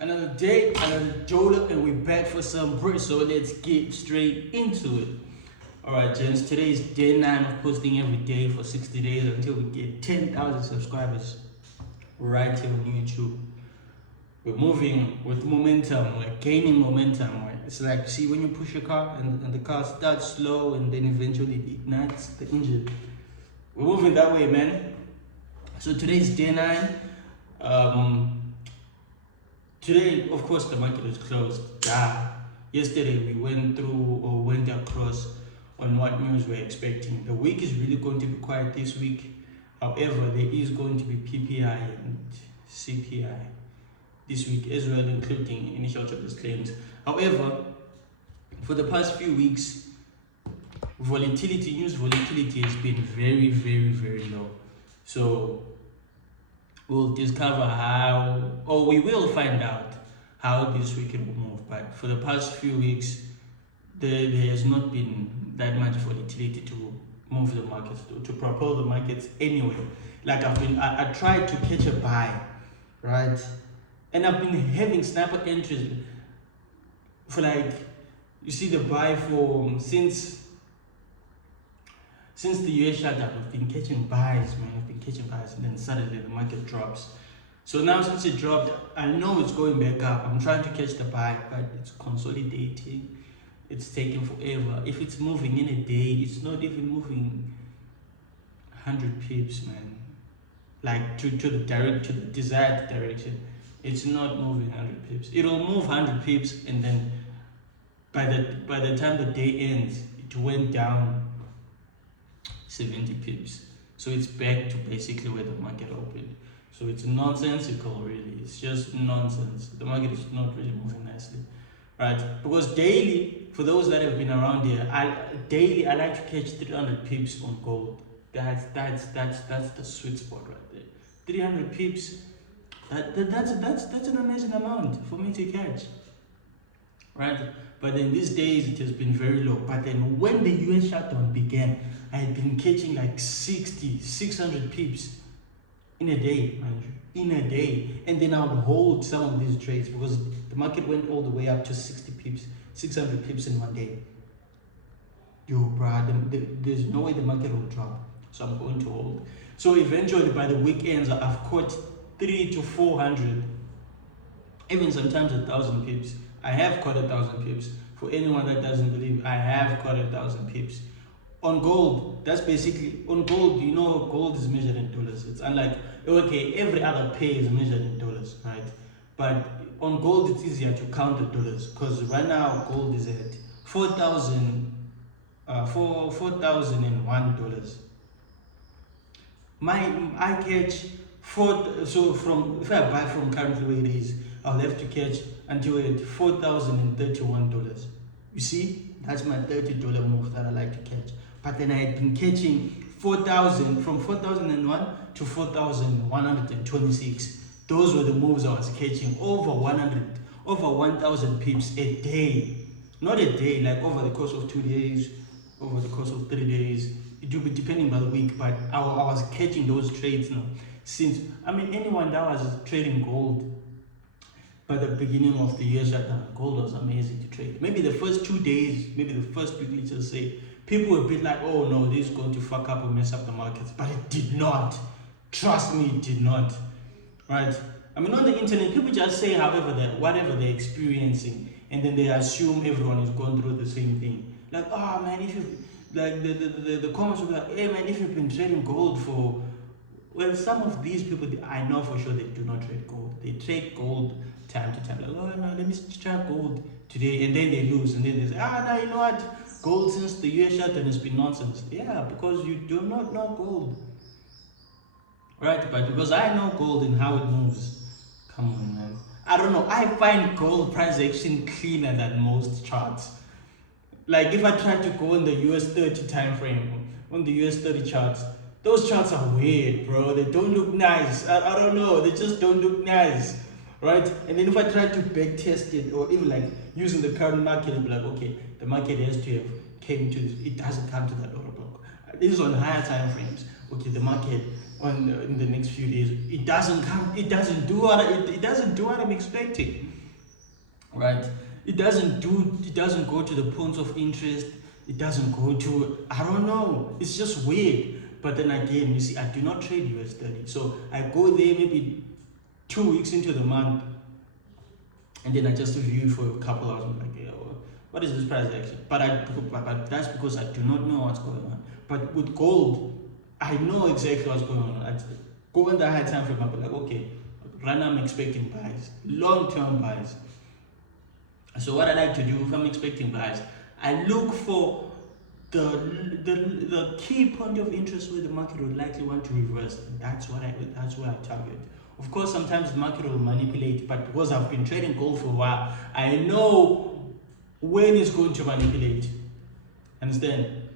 Another day, another Jola, and we're back for some break. So let's get straight into it. Alright, gents, today is day 9 of posting every day for 60 days until we get 10,000 subscribers right here on YouTube. We're moving with momentum, we're gaining momentum. Right? It's like, see, when you push a car and the car starts slow and then eventually it ignites the engine. We're moving that way, man. So today's day 9. Today, of course, the market is closed. Yesterday, we went through or went across on what news we're expecting. The week is really going to be quiet this week. However, there is going to be PPI and CPI this week as well, including initial jobless claims. However, for the past few weeks, news volatility has been very, very, very low. So we'll discover how, or we will find out how this weekend will move. But for the past few weeks, there has not been that much volatility to move the markets, to propel the markets anyway. Like I tried to catch a buy, right? And I've been having sniper entries for like, you see the buy for, since the US shutdown, I've been catching buys, man. I've been catching buys, and then suddenly the market drops. So now since it dropped, I know it's going back up. I'm trying to catch the buy, but it's consolidating. It's taking forever. If it's moving in a day, it's not even moving 100 pips, man. Like to the desired direction. It's not moving 100 pips. It'll move 100 pips, and then by the time the day ends, it went down 70 pips. So it's back to basically where the market opened. So it's nonsensical, really. It's just nonsense. The market is not really moving nicely, right? Because daily, for those that have been around here, daily I like to catch 300 pips on gold. That's the sweet spot right there. 300 pips. That's an amazing amount for me to catch, right? But then these days it has been very low. But then when the US shutdown began, I had been catching like 600 pips in a day, mind you, in a day. And then I would hold some of these trades because the market went all the way up to 60 pips, 600 pips in one day. Yo, bruh, there's no way the market will drop. So I'm going to hold. So eventually by the weekends, I've caught 300 to 400, even sometimes 1,000 pips. I have caught 1,000 pips. For anyone that doesn't believe, I have caught 1,000 pips. On gold, that's basically, on gold, you know, gold is measured in dollars. It's unlike, okay, every other pair is measured in dollars, right? But on gold, it's easier to count the dollars because right now gold is at $4,001. I catch if I buy from currently where it is, I'll have to catch until at $4,031. You see, that's my $30 move that I like to catch. But then I had been catching 4,000 from 4,001 to 4,126. Those were the moves I was catching over 1,000 pips a day. Not a day, like over the course of 2 days, over the course of 3 days. It will be depending by the week, but I was catching those trades now. Since, anyone that was trading gold by the beginning of the year shutdown, gold was amazing to trade. Maybe the first 2 days, maybe the first week, let's just say, people were a bit like, oh no, this is going to fuck up or mess up the markets. But it did not. Trust me, it did not. Right? On the internet, people just say whatever they're experiencing, and then they assume everyone is going through the same thing. Like, oh man, if you like the comments will be like, hey man, if you've been trading gold for, well, some of these people, I know for sure they do not trade gold. They trade gold time to time. Like, oh no, let me try gold today, and then they lose, and then they say, no, you know what? Gold since the US shutdown has been nonsense. Yeah, because you do not know gold. Right? But because I know gold and how it moves. Come on, man. I don't know. I find gold price action cleaner than most charts. Like if I try to go on the US 30 time frame, on the US 30 charts, those charts are weird, bro. They don't look nice. I don't know. They just don't look nice. Right? And then if I try to back test it, or even like using the current market, it'll be like, okay, the market has to have came to this. It doesn't come to that order block. This is on higher time frames. okay, the market in the next few days, it doesn't do what I'm expecting, right? It doesn't go to the points of interest. It doesn't go to, I don't know, it's just weird. But then again, you see, I do not trade US30, so I go there maybe 2 weeks into the month, and then I just review for a couple hours. I'm like, yeah, what is this price action? But that's because I do not know what's going on. But with gold, I know exactly what's going on. I go in the high time frame, I'll be like, okay, right now I'm expecting buys, long-term buys. So what I like to do if I'm expecting buys, I look for the key point of interest where the market would likely want to reverse. That's what I target. Of course, sometimes the market will manipulate, but because I've been trading gold for a while, I know when it's going to manipulate. Understand?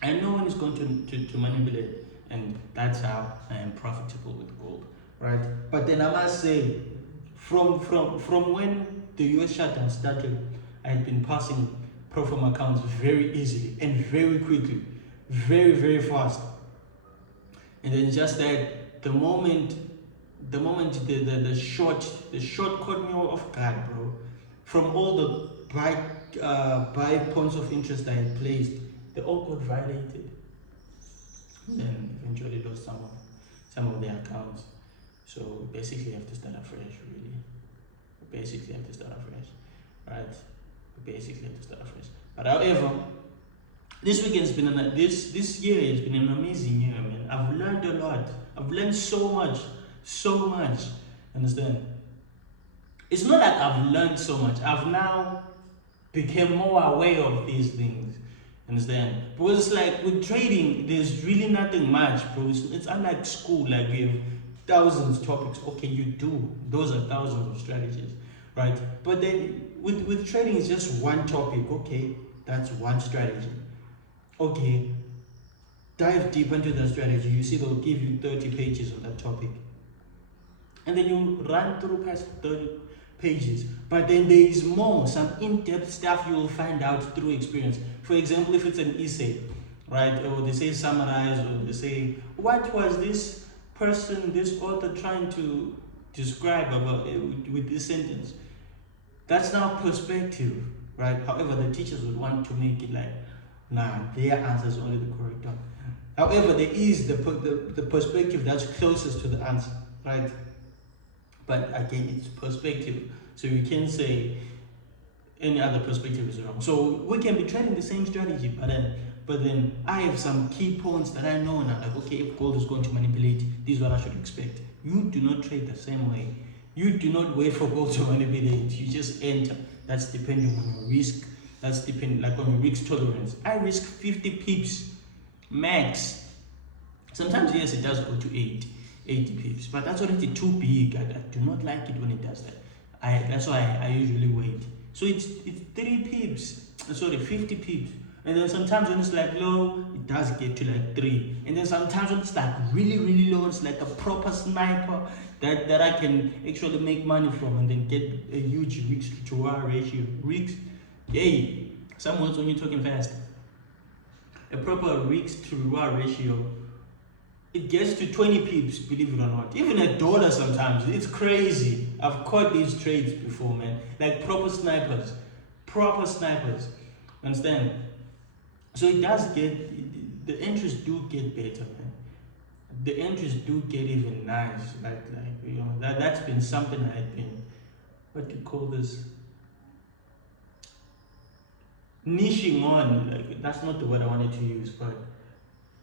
I know when it's going to manipulate, and that's how I am profitable with gold, right? But then I must say, from when the US shutdown started, I've been passing pro forma accounts very easily and very quickly, very fast. And then just that the moment the short caught me off guard, bro. From all the buy points of interest I had placed, they all got violated. And then eventually lost some of their accounts. So basically, you have to start afresh, really. Basically, have to start afresh, right? Basically, have to start afresh. But however, this weekend's been this year has been an amazing year, man. I've learned a lot. I've learned so much. Understand? It's not like I've learned so much. I've now become more aware of these things. Understand? Because it's like with trading, there's really nothing much, bro. It's unlike school, like you have thousands of topics. Okay, you do. Those are thousands of strategies, right? But then with trading, it's just one topic. Okay, that's one strategy. Okay, dive deep into the strategy. You see, they'll give you 30 pages on that topic. And then you run through past 30 pages. But then there is more, some in-depth stuff you will find out through experience. For example, if it's an essay, right? Or they say summarize, or they say, what was this person, this author trying to describe about with this sentence? That's now perspective, right? However, the teachers would want to make it like, nah, their answer is only the correct one. However, there is the perspective that's closest to the answer, right? But again, it's perspective. So you can say any other perspective is wrong. So we can be trading the same strategy, but then I have some key points that I know now. Like, okay, if gold is going to manipulate, this is what I should expect. You do not trade the same way. You do not wait for gold to manipulate. You just enter. That's depending on your risk. That's depending, like, on your risk tolerance. I risk 50 pips max. Sometimes, yes, it does go to 80 pips, but that's already too big. I do not like it when it does that. That's why I usually wait. So it's 50 pips. And then sometimes when it's like low, it does get to like 3. And then sometimes when it's like really low, it's like a proper sniper that I can actually make money from, and then get a huge risk to reward ratio. Hey, some words when you're talking fast. A proper risk to reward ratio, it gets to 20 pips, believe it or not. Even $1 sometimes. It's crazy. I've caught these trades before, man. Like proper snipers. Understand? So it does get, the interest do get better, man. The interest do get even nice. Like you know, that's been something I had been, what do you call this? Niching on. Like, that's not the word I wanted to use, but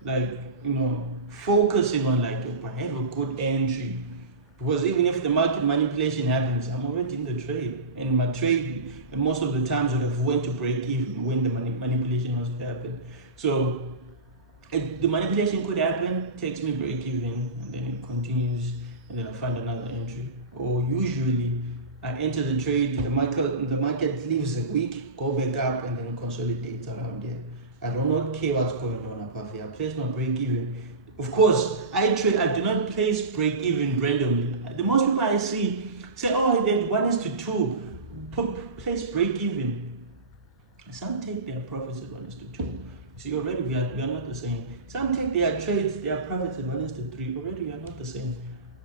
like, you know, focusing on, like, I have a good entry, because even if the market manipulation happens, I'm already in the trade, and my trade most of the times would have went to break even when the manipulation was to happen. So the manipulation could happen, takes me break even, and then it continues, and then I find another entry. Or usually I enter the trade, the market leaves a week, go back up, and then consolidates around there. I do not care what's going on above here. I place my break even. Of course, I do not place break even randomly. The most people I see say, oh, then 1:2, place break even. Some take their profits at 1:2. See, already we are not the same. Some take their trades, their profits at 1:3. Already we are not the same.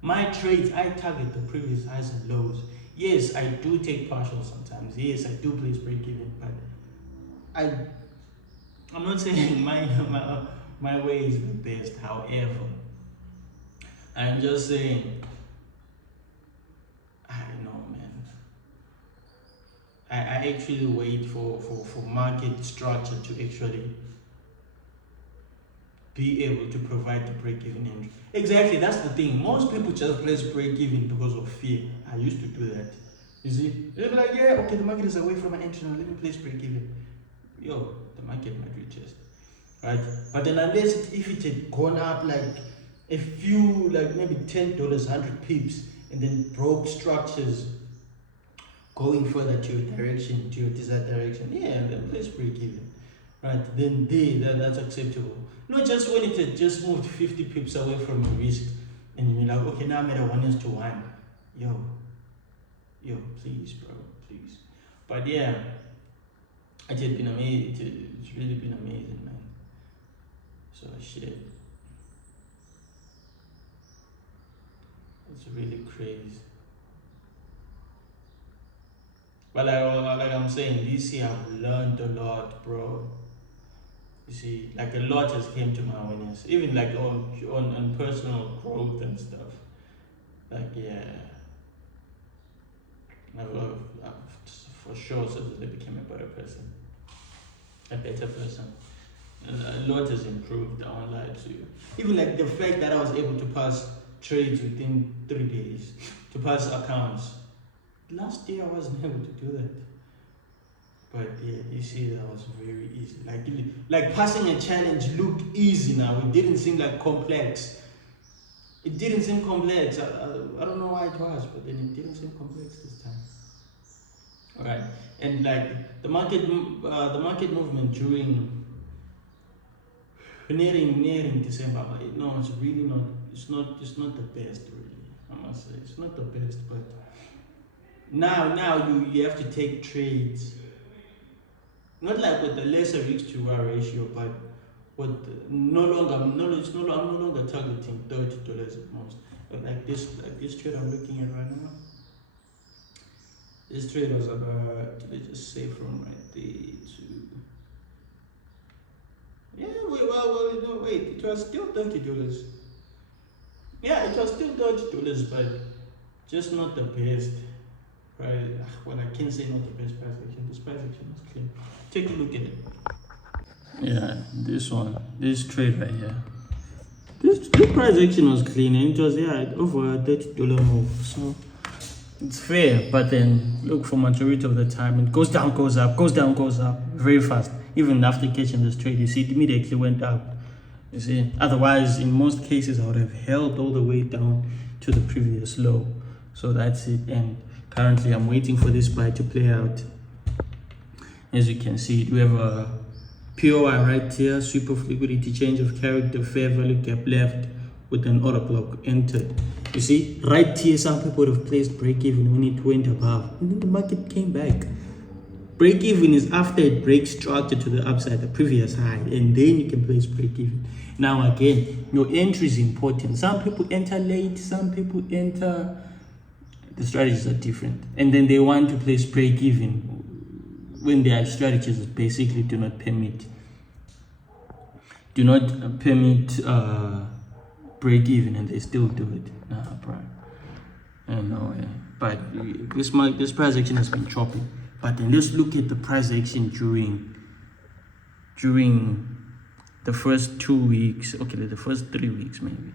My trades, I target the previous highs and lows. Yes, I do take partial sometimes. Yes, I do place break even, but I'm not saying my way is the best. However, I'm just saying, I don't know, man. I actually wait for market structure to actually be able to provide the break-even entry. Exactly, that's the thing. Most people just place break-even because of fear. I used to do that. You see, they'll be like, yeah, okay, the market is away from my entry now. Let me place break-even. Yo, the market might retest, right? But then unless if it had gone up like a few, like maybe $10, 100 pips, and then broke structures going further to your direction, to your desired direction, yeah, and then place break-even. Right, then that's acceptable. Not just when it had just moved 50 pips away from your risk and you're like, okay, now I'm at a 1:1. Yo, please, bro, please. But yeah, it had been amazing. It's really been amazing, man. So shit, it's really crazy. But like I'm saying, this year I've learned a lot, bro. You see, like a lot has came to my awareness, even like on personal growth and stuff. Like yeah, I've for sure certainly became a better person, a better person. A lot has improved. I won't lie to you. Even like the fact that I was able to pass trades within 3 days, to pass accounts. Last year I wasn't able to do that. But yeah, you see, that was very easy. Like passing a challenge looked easy now. It didn't seem like complex. It didn't seem complex. I don't know why it was, but then it didn't seem complex this time. All right, and like the market movement during nearing December. No, it's really not. It's not the best, really. I must say, it's not the best. But now you have to take trades. Not like with the lesser risk to reward ratio, but with I'm no longer targeting $30 at most. But like this trade I'm looking at right now. This trade was about, let's just say from right there to, yeah, no, wait, it was still $30. Yeah, it was still $30, but just not the best. Right, well, I can't say not the best price action. This price action was clean. Take a look at it. Yeah, this trade right here. This price action was clean, and it was over a $30 move. So it's fair, but then look, for majority of the time it goes down, goes up, goes down, goes up very fast. Even after catching this trade, you see it immediately went up. You see, otherwise in most cases I would have held all the way down to the previous low. So that's it. And currently I'm waiting for this buy to play out. As you can see, we have a POI right here, sweep of liquidity, change of character, fair value gap left with an order block entered. You see, right here some people would have placed break even when it went above, and then the market came back. Break even is after it breaks structure to the upside, the previous high, and then you can place break even. Now again, your entry is important. Some people enter late, some people enter, the strategies are different, and then they want to place break even when their strategies basically do not permit break even, and they still do it. Nah, bro, no way. But this price action has been choppy. But then let's look at the price action during the first 2 weeks. Okay, the first 3 weeks maybe.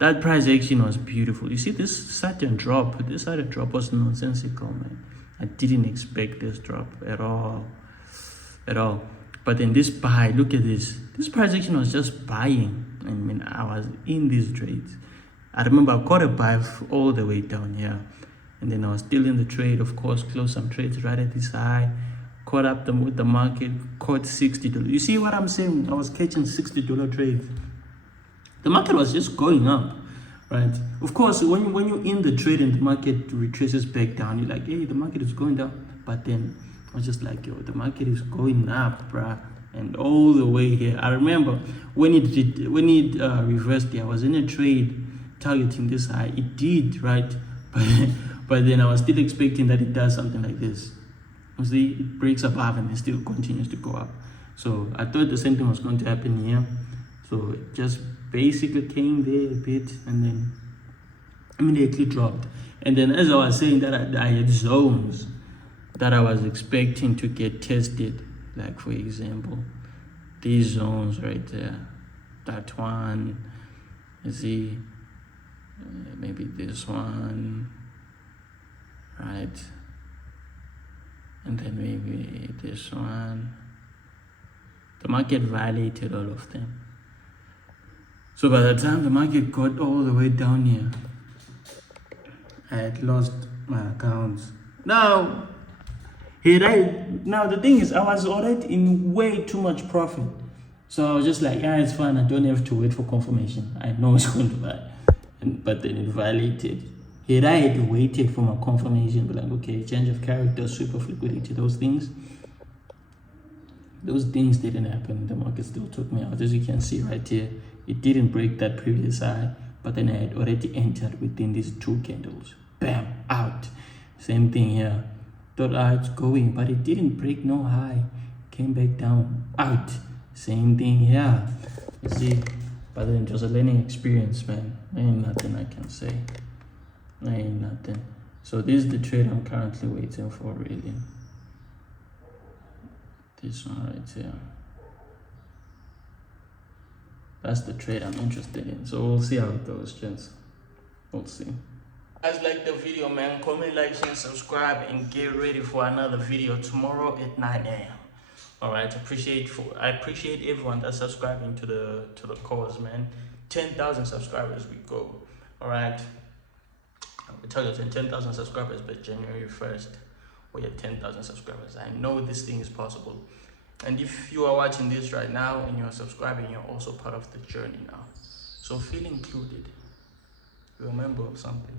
That price action was beautiful. You see, this sudden drop was nonsensical, man. I didn't expect this drop at all. But then this buy, look at this. This price action was just buying. I mean, I was in these trades. I remember I caught a buy all the way down here. And then I was still in the trade, of course, closed some trades right at this high. Caught up with the market, caught $60. You see what I'm saying? I was catching $60 trades. The market was just going up, right? Of course, when you're in the trade and the market retraces back down, you're like, hey, the market is going down. But then I was just like, yo, the market is going up, bruh. and all the way here. I remember when it reversed there, I was in a trade targeting this high. It did, right? But then I was still expecting that it does something like this. You see, it breaks above and it still continues to go up. So I thought the same thing was going to happen here. So it just basically came there a bit and then immediately dropped. And then as I was saying that I had zones that I was expecting to get tested. Like for example, these zones right there, that one, you see, maybe this one, right? And then maybe this one. The market violated all of them. So by the time the market got all the way down here, I had lost my accounts. Now the thing is, I was already in way too much profit. So I was just like, yeah, it's fine. I don't have to wait for confirmation. I know it's going to buy. But then it violated. Had I had waited for my confirmation, be like, okay, change of character, sweep of liquidity, those things didn't happen. The market still took me out. As you can see right here, it didn't break that previous high, but then I had already entered within these two candles. Bam, out. Same thing here. Thought it's going, but it didn't break no high. Came back down, out. Same thing here. You see, but then it was a learning experience, man. Ain't nothing I can say. Ain't nothing. So this is the trade I'm currently waiting for, really. This one right here. That's the trade I'm interested in. So we'll see how it goes, gents. We'll see. Guys, like the video, man. Comment, like, share, subscribe, and get ready for another video tomorrow at 9 a.m. All right. I appreciate everyone that's subscribing to the cause, man. 10,000 subscribers we go. All right. We're targeting 10,000 subscribers by January 1st. We have 10,000 subscribers. I know this thing is possible. And if you are watching this right now and you're subscribing, you're also part of the journey now. So feel included. You're a member of something.